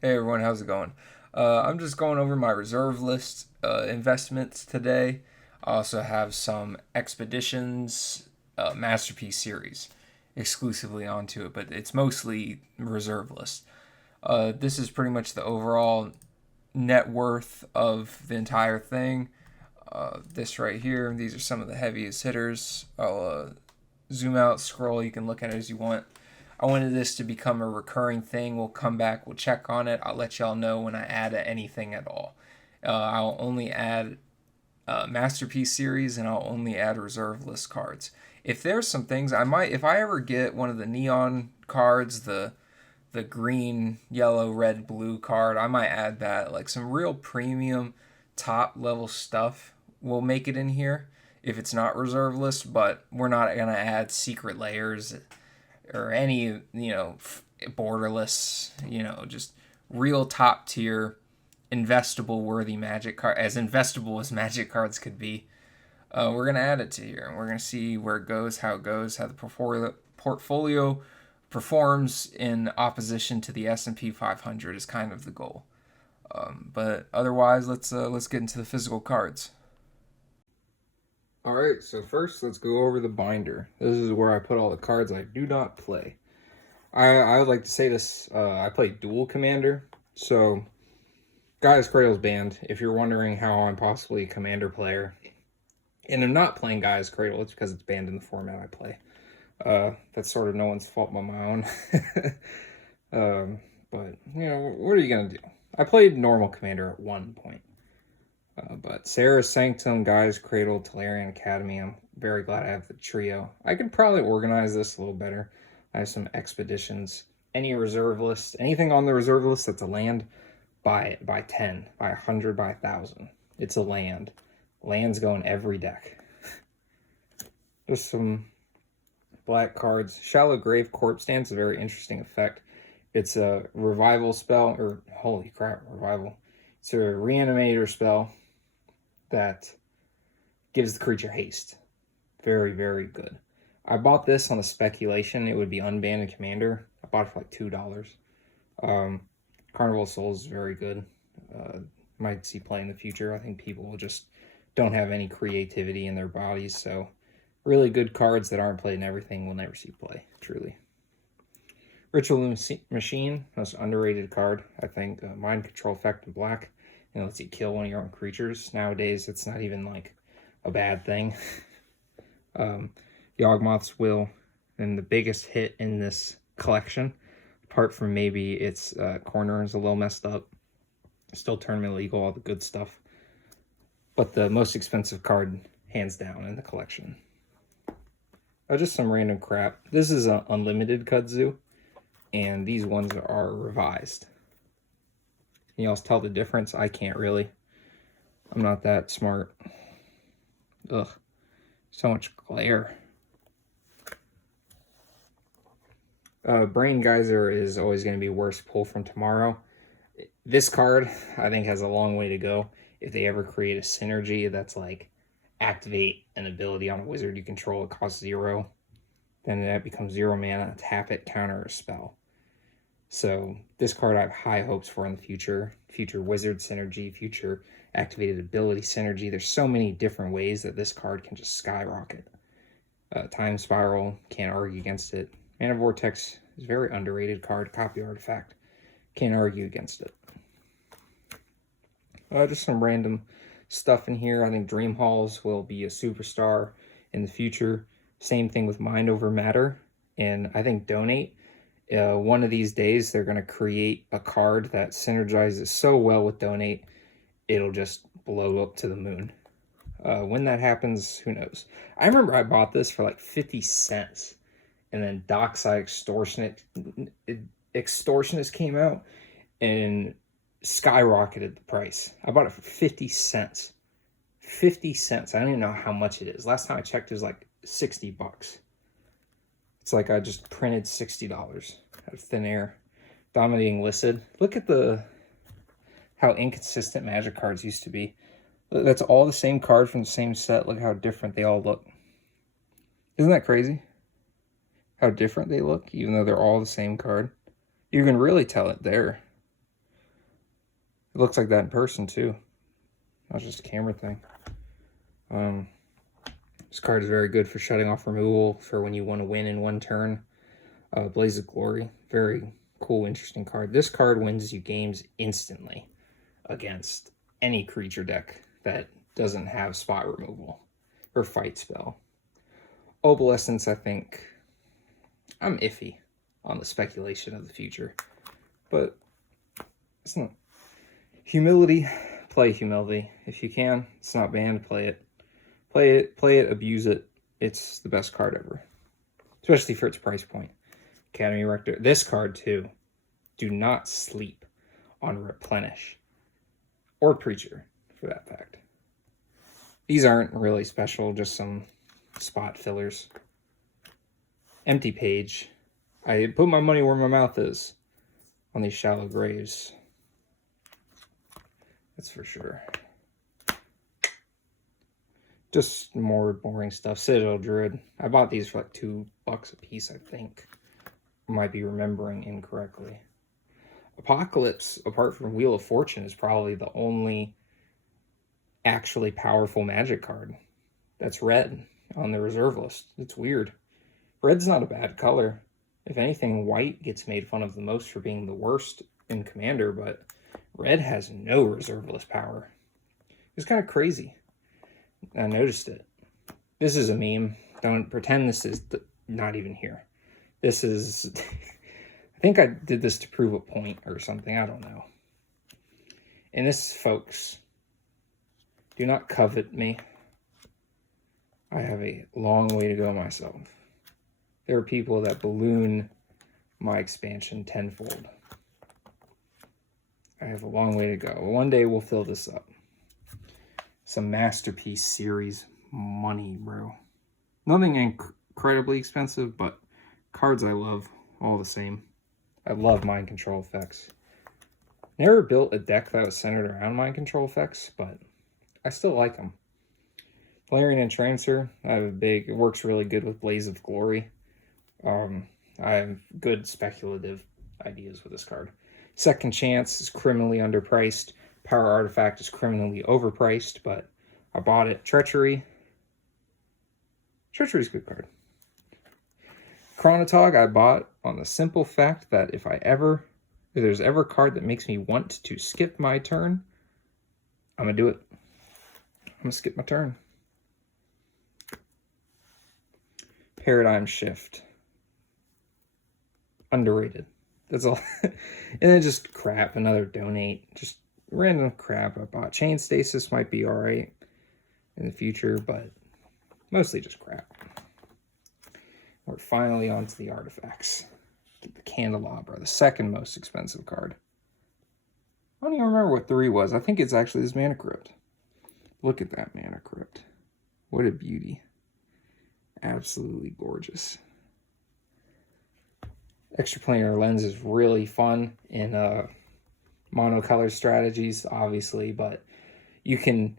Hey everyone, how's it going? I'm just going over my reserve list investments today. I also have some expeditions masterpiece series exclusively onto it, but it's mostly reserve list. This is pretty much the overall net worth of the entire thing. This right here, these are some of the heaviest hitters. I'll zoom out, scroll, you can look at it as you want. I wanted this to become a recurring thing. We'll come back, we'll check on it. I'll let y'all know when I add anything at all. I'll only add masterpiece series and I'll only add reserve list cards. If there's some things I might, if I ever get one of the neon cards, the green, yellow, red, blue card, I might add that. Like some real premium top level stuff will make it in here if it's not reserve list, but we're not gonna add secret layers or any borderless, just real top tier investable worthy magic card, as investable as magic cards could be. We're gonna add it to here, and we're gonna see where it goes, how it goes, how the portfolio performs in opposition to the S&P 500 is kind of the goal. But otherwise, let's get into the physical cards. All right, so first let's go over the binder. This is where I put all the cards I do not play. I would like to say this. I play dual commander, so Gaia's Cradle's banned. If you're wondering how I'm possibly a commander player, and I'm not playing Gaia's Cradle, it's because it's banned in the format I play. That's sort of no one's fault but my own. But what are you gonna do? I played normal commander at one point. But Sarah's Sanctum, Gaia's Cradle, Talarian Academy, I'm very glad I have the trio. I could probably organize this a little better. I have some expeditions. Any reserve list, anything on the reserve list that's a land, buy it. By 10, by 100, by 1,000. It's a land. Lands go in every deck. Just some black cards. Shallow Grave Corpse Dance is a very interesting effect. It's a revival spell, or holy crap, revival. It's a reanimator spell that gives the creature haste. Very, very good. I bought this on the speculation it would be unbanned in Commander. I bought it for like $2. Carnival of Souls is very good. Might see play in the future. I think people will just don't have any creativity in their bodies, so really good cards that aren't played in everything will never see play, truly. Ritual Machine, most underrated card, I think. Mind Control effect in black. It lets you kill one of your own creatures. Nowadays, it's not even like a bad thing. Yawgmoth's Will, and the biggest hit in this collection, apart from maybe its corner is a little messed up. Still tournament legal, all the good stuff. But the most expensive card, hands down, in the collection. Just some random crap. This is an unlimited kudzu, and these ones are revised. Can y'all tell the difference? I can't really. I'm not that smart. Ugh. So much glare. Brain Geyser is always going to be worst pull from tomorrow. This card, I think, has a long way to go. If they ever create a synergy that's like activate an ability on a wizard you control, it costs 0, then that becomes 0 mana, tap it, counter a spell. So this card I have high hopes for in the future. Future wizard synergy, future activated ability synergy. There's so many different ways that this card can just skyrocket. Time Spiral, can't argue against it. Mana Vortex is a very underrated card. Copy Artifact, can't argue against it. Just some random stuff in here. I think Dream Halls will be a superstar in the future. Same thing with Mind Over Matter. And I think Donate. One of these days, they're going to create a card that synergizes so well with Donate, it'll just blow up to the moon. When that happens, who knows? I remember I bought this for like 50 cents. And then Dockside Extortionist came out and skyrocketed the price. I bought it for 50 cents. 50 cents. I don't even know how much it is. Last time I checked, it was like $60. It's like I just printed $60 out of thin air. Dominating Listed. Look at how inconsistent Magic cards used to be. That's all the same card from the same set. Look how different they all look. Isn't that crazy? How different they look, even though they're all the same card. You can really tell it there. It looks like that in person too, not just a camera thing. This card is very good for shutting off removal for when you want to win in one turn. Blaze of Glory, very cool, interesting card. This card wins you games instantly against any creature deck that doesn't have spot removal or fight spell. Opalescence, I think I'm iffy on the speculation of the future, but it's not. Humility, play Humility if you can. It's not banned. Play it, play it, abuse it. It's the best card ever, especially for its price point. Academy Rector. This card too. Do not sleep on Replenish or Preacher for that fact. These aren't really special, just some spot fillers. Empty Page. I put my money where my mouth is on these Shallow Graves. That's for sure. Just more boring stuff. Citadel Druid. I bought these for like $2 a piece, I think. I might be remembering incorrectly. Apocalypse, apart from Wheel of Fortune, is probably the only actually powerful Magic card that's red on the reserve list. It's weird. Red's not a bad color. If anything, white gets made fun of the most for being the worst in Commander, but red has no reserve list power. It's kind of crazy. I noticed it. This is a meme. Don't pretend this is not even here. This is... I think I did this to prove a point or something. I don't know. And this, folks, do not covet me. I have a long way to go myself. There are people that balloon my expansion tenfold. I have a long way to go. One day we'll fill this up. Some Masterpiece series money, bro. Nothing incredibly expensive, but cards I love all the same. I love mind control effects. Never built a deck that was centered around mind control effects, but I still like them. Valerian Entrancer, I have a big, it works really good with Blaze of Glory. I have good speculative ideas with this card. Second Chance is criminally underpriced. Power Artifact is criminally overpriced, but I bought it. Treachery. Treachery's a good card. Chronotog I bought on the simple fact that if there's ever a card that makes me want to skip my turn, I'm going to do it. I'm going to skip my turn. Paradigm Shift. Underrated. That's all. And then just crap, another donate. Just random crap I bought. Chain Stasis might be alright in the future, but mostly just crap. We're finally onto the artifacts. The Candelabra, the second most expensive card. I don't even remember what 3 was. I think it's actually this Mana Crypt. Look at that Mana Crypt. What a beauty. Absolutely gorgeous. Extraplanar Lens is really fun in monocolor strategies, obviously, but you can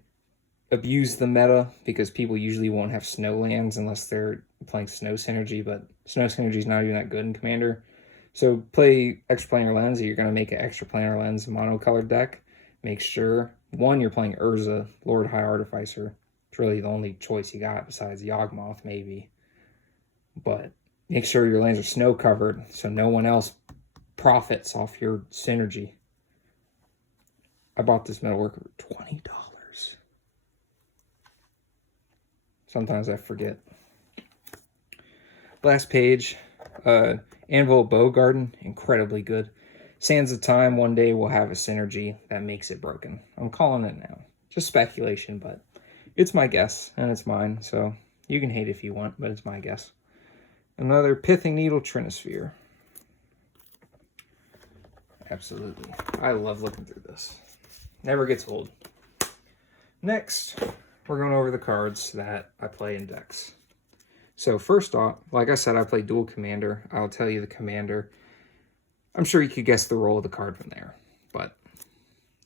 abuse the meta because people usually won't have snow lands unless they're playing Snow Synergy, but Snow Synergy is not even that good in Commander. So play Extraplanar Lens. If you're going to make an Extraplanar Lens monocolored deck, make sure, one, you're playing Urza, Lord High Artificer. It's really the only choice you got besides Yawgmoth, maybe. But make sure your lands are snow covered so no one else profits off your synergy. I bought this metalworker for $20. Sometimes I forget. Last page. Anvil Bow Garden, incredibly good. Sands of Time, one day will have a synergy that makes it broken. I'm calling it now. Just speculation, but it's my guess, and it's mine, so you can hate if you want, but it's my guess. Another Pithing Needle Trinisphere. Absolutely. I love looking through this. Never gets old. Next, we're going over the cards that I play in decks. So first off, like I said, I play dual Commander. I'll tell you the Commander. I'm sure you could guess the role of the card from there. But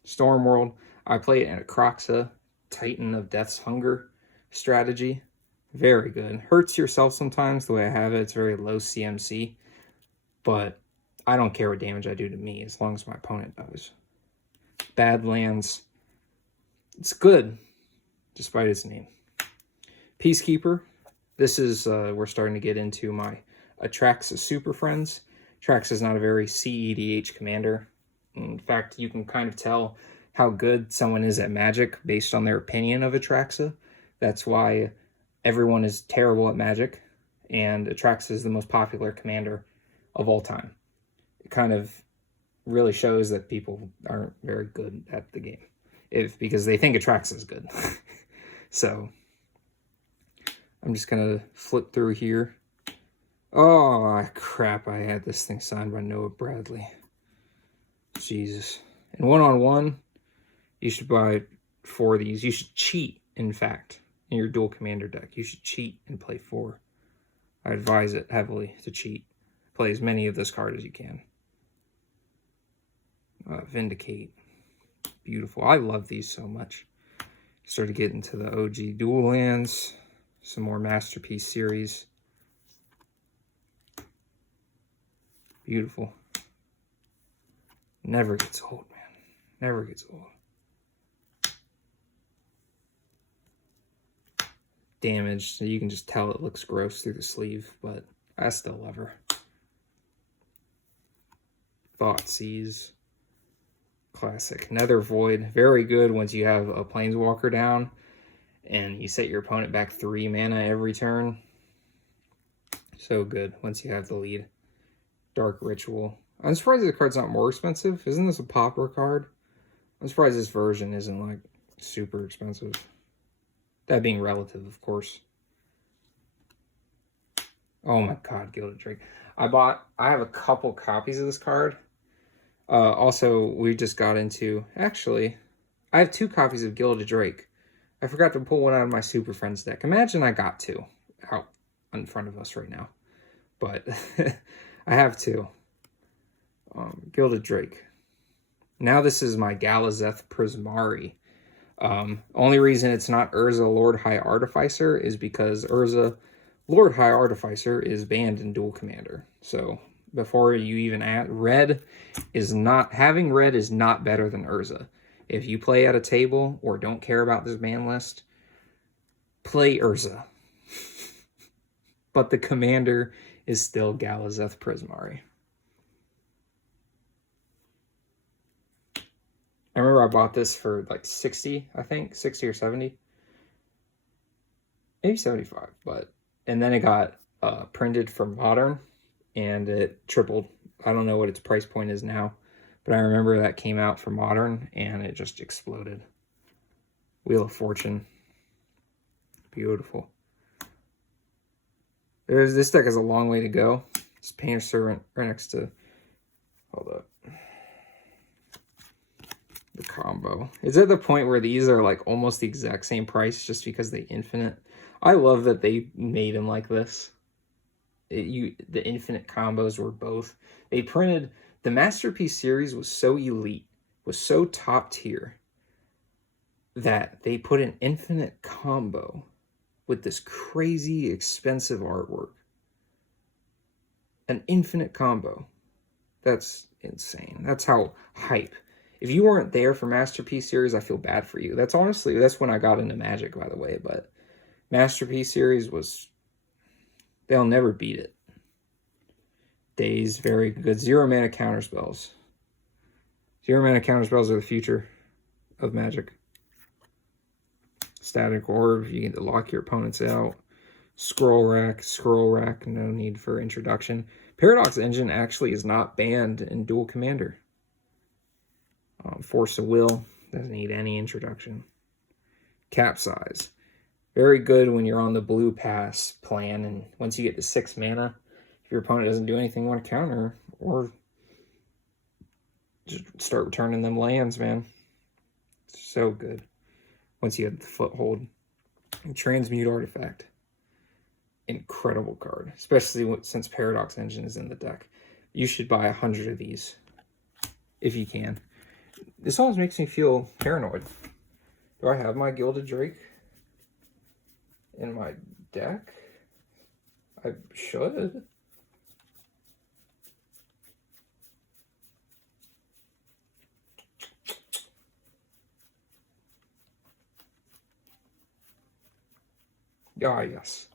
Stormworld, I play it in a Croxa, Titan of Death's Hunger strategy. Very good. Hurts yourself sometimes the way I have it. It's very low CMC. But I don't care what damage I do to me as long as my opponent does. bad lands. It's good, despite its name. Peacekeeper. This is, we're starting to get into my Atraxa Super Friends. Atraxa is not a very CEDH commander. In fact, you can kind of tell how good someone is at Magic based on their opinion of Atraxa. That's why everyone is terrible at Magic, and Atraxa is the most popular commander of all time. It kind of really shows that people aren't very good at the game because they think Atraxa is good. So I'm just going to flip through here. Oh, crap. I had this thing signed by Noah Bradley. Jesus. And one-on-one, you should buy 4 of these. You should cheat, in fact, in your dual commander deck. You should cheat and play 4. I advise it heavily to cheat. Play as many of this card as you can. Vindicate. Beautiful. I love these so much. Started getting to the OG dual lands. Some more Masterpiece series. Beautiful. Never gets old, man. Never gets old. Damaged, so you can just tell it looks gross through the sleeve, but I still love her. Thoughtseize. Classic. Nether Void. Very good once you have a Planeswalker down and you set your opponent back 3 mana every turn. So good once you have the lead. Dark Ritual. I'm surprised the card's not more expensive. Isn't this a popper card? I'm surprised this version isn't like super expensive. That being relative, of course. Oh my god, Gilded Drake. I have a couple copies of this card. Also, we just got into, actually, I have 2 copies of Gilded Drake. I forgot to pull one out of my Super Friends deck. Imagine I got 2 out in front of us right now. But I have 2. Gilded Drake. Now this is my Galazeth Prismari. Only reason it's not Urza Lord High Artificer is because Urza Lord High Artificer is banned in Dual Commander. So before you even add, having red is not better than Urza. If you play at a table or don't care about this ban list, play Urza. But the commander is still Galazeth Prismari. I remember I bought this for like 60, I think, 60 or 70. Maybe 75, and then it got printed for Modern, and it tripled. I don't know what its price point is now, but I remember that came out for Modern, and it just exploded. Wheel of Fortune. Beautiful. This deck has a long way to go. It's Painter Servant right next to, hold up, the combo. It's at the point where these are like almost the exact same price just because they infinite. I love that they made them like this. The infinite combos were both. They printed, the Masterpiece series was so elite, was so top tier, that they put an infinite combo with this crazy expensive artwork. An infinite combo. That's insane. That's how hype. If you weren't there for Masterpiece series, I feel bad for you. That's when I got into Magic, by the way, but Masterpiece series was, they'll never beat it. Days, very good. 0 mana counterspells. 0 mana counterspells are the future of Magic. Static Orb, you get to lock your opponents out. Scroll Rack, no need for introduction. Paradox Engine actually is not banned in Dual Commander. Force of Will, doesn't need any introduction. Capsize, very good when you're on the blue pass plan, and once you get to 6 mana, if your opponent doesn't do anything, you want to counter, or just start returning them lands, man. So good. Once you have the foothold. And Transmute Artifact. Incredible card, especially since Paradox Engine is in the deck. You should buy 100 of these if you can. This always makes me feel paranoid. Do I have my Gilded Drake in my deck? I should. Ah, yes.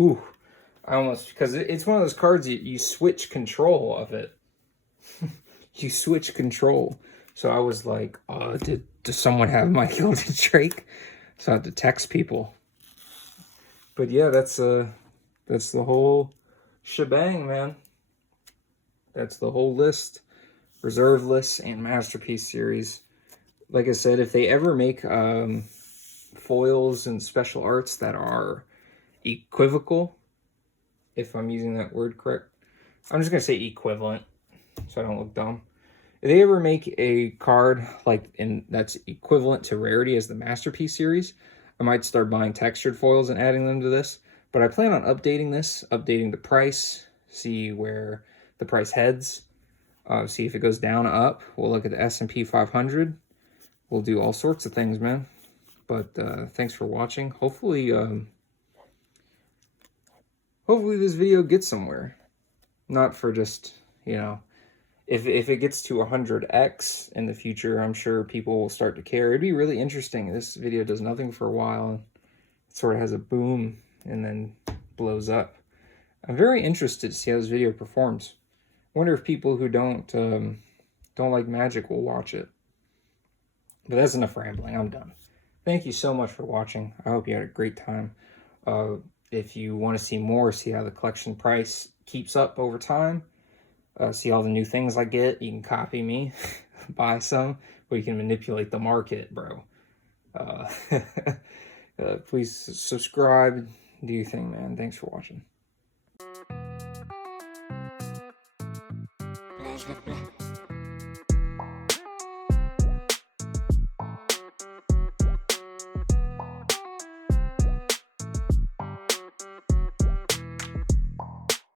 Ooh. I almost, because it's one of those cards you switch control of it. You switch control. So I was like, does someone have my Gilded Drake? So I had to text people. But yeah, that's the whole shebang, man. That's the whole list. Reserve lists and Masterpiece series. Like I said, if they ever make foils and special arts that are equivocal, if I'm using that word correct, I'm just going to say equivalent so I don't look dumb. If they ever make a card that's equivalent to rarity as the Masterpiece series, I might start buying textured foils and adding them to this. But I plan on updating this, updating the price, see where the price heads, see if it goes down or up. We'll look at the S&P 500. We'll do all sorts of things, man. But thanks for watching. Hopefully this video gets somewhere. Not for just, if it gets to 100x in the future, I'm sure people will start to care. It'd be really interesting. This video does nothing for a while, and it sort of has a boom and then blows up. I'm very interested to see how this video performs. I wonder if people who don't like Magic will watch it. But that's enough rambling. I'm done. Thank you so much for watching. I hope you had a great time. If you want to see more, see how the collection price keeps up over time, see all the new things I get, you can copy me, buy some, or you can manipulate the market, bro. Please subscribe, do your thing, man. Thanks for watching.